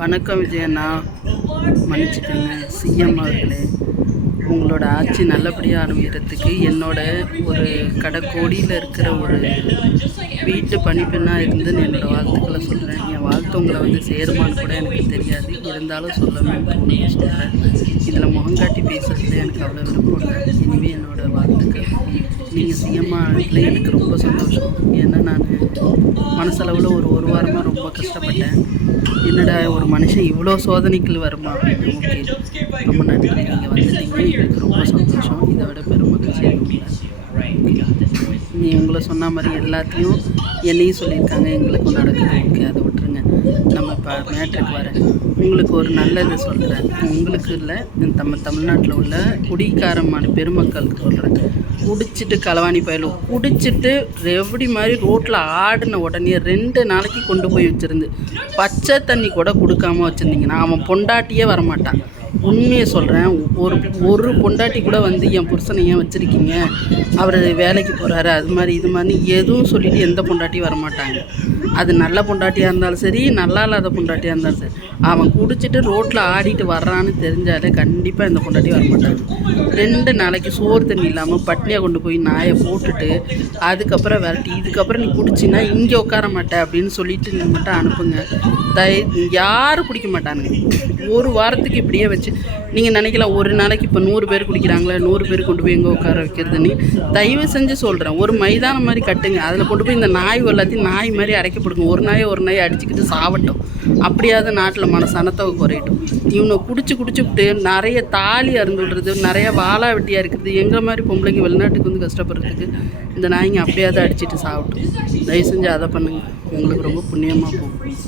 வணக்கம் விஜயண்ணா, மன்னிச்சுக்கோங்க. சிஎம் அவர்களே, உங்களோட ஆட்சி நல்லபடியாக ஆரம்பிக்கிறதுக்கு என்னோட ஒரு கடைக்கோடியில் இருக்கிற ஒரு வீட்டு பணிப்பெண்ணாக இருந்துன்னு என்னோடய வாழ்த்துக்களை சொல்கிறேன். என் வாழ்த்து உங்களை வந்து சேருமான்னு கூட எனக்கு தெரியாது, இருந்தாலும் சொல்லணும்னு சொல்கிறேன். இதில் முகங்காட்டி பேசுகிறதுல எனக்கு அவ்வளோ விருப்பம் இல்லை. இனிமேல் என்னோடய வாழ்த்துக்கள். நீங்கள் சிஎம் ஆனதுல எனக்கு ரொம்ப சந்தோஷம். ஏன்னா நான் மனசளவில் ஒரு வாரமாக ரொம்ப கஷ்டப்பட்டேன். என்னடா ஒரு மனுஷன் இவ்வளோ சோதனைகள் வருமா அப்படின்னு. ஓகே, ரொம்ப நன்றி. நீங்கள் வந்துட்டீங்க, எனக்கு ரொம்ப சந்தோஷம். இதை விட பெரும் மகிழ்ச்சி இல்லை. நீ உங்களை சொன்ன மாதிரி எல்லாத்தையும் என்னையும் சொல்லியிருக்காங்க, எங்களுக்கும் நடக்குது. ஓகே, அதை விட்டுருங்க. நம்ம இப்போ மேட்ருக்கு வரேன். உங்களுக்கு ஒரு நல்ல இது சொல்கிறேன். உங்களுக்கு இல்லை, நம்ம தமிழ்நாட்டில் உள்ள குடிக்காரமான பெருமக்களுக்கு சொல்கிறேன். குடிச்சிட்டு களவாணி பயலும் குடிச்சிட்டு ரெவடி மாதிரி ரோட்டில் ஆடின உடனே 2 நாளைக்கு கொண்டு போய் வச்சுருந்து பச்சை தண்ணி கூட கொடுக்காம வச்சுருந்தீங்கன்னா அவன் பொண்டாட்டியே வரமாட்டான். உண்மையை சொல்கிறேன். ஒரு பொண்டாட்டி கூட வந்து என் புருஷனை ஏன் வச்சுருக்கீங்க, அவர் வேலைக்கு போகிறாரு, அது மாதிரி இது மாதிரி எதுவும் சொல்லிவிட்டு எந்த பொண்டாட்டியும் வரமாட்டாங்க. அது நல்ல பொண்டாட்டியாக இருந்தாலும் சரி, நல்லா இல்லாத பொண்டாட்டியாக இருந்தாலும் சரி, அவன் குடிச்சிட்டு ரோட்டில் ஆடிட்டு வர்றான்னு தெரிஞ்சாலே கண்டிப்பாக எந்த பொண்டாட்டி வரமாட்டாங்க. 2 நாளைக்கு சோறு தண்ணி இல்லாமல் பட்னியாக கொண்டு போய் நாயை போட்டுட்டு அதுக்கப்புறம் விரட்டி, இதுக்கப்புறம் நீ குடிச்சின்னா இங்கே உட்கார மாட்டேன் அப்படின்னு சொல்லிட்டு நீ மட்டும் அனுப்புங்க. யாரும் குடிக்க மாட்டானுங்க. ஒரு வாரத்துக்கு இப்படியே வச்சு நீங்கள் நினைக்கலாம், ஒரு நாளைக்கு இப்போ 100 பேர் குடிக்கிறாங்களா, 100 பேர் கொண்டு போய் எங்கே உட்கார வைக்கிறதுன்னு. தயவு செஞ்சு சொல்கிறேன், ஒரு மைதானம் மாதிரி கட்டுங்க. அதில் கொண்டு போய் இந்த நாய் எல்லாத்தையும் நாய் மாதிரி அடைக்கப்படுங்க. ஒரு நாயை அடிச்சுக்கிட்டு சாவட்டும். அப்படியாவது நாட்டில் சனத்தொகை குறையட்டும். இவனை குடிச்சுவிட்டு நிறைய தாலி அருந்து விடுறது, நிறைய வாழா வெட்டியாக இருக்கிறது, எங்களை மாதிரி பொம்பளைங்க வெளிநாட்டுக்கு வந்து கஷ்டப்படுறதுக்கு இந்த நாய்ங்க அப்படியாவது அடிச்சுட்டு சாவட்டும். தயவு செஞ்சு அதை பண்ணுங்கள், உங்களுக்கு ரொம்ப புண்ணியமாக போகும்.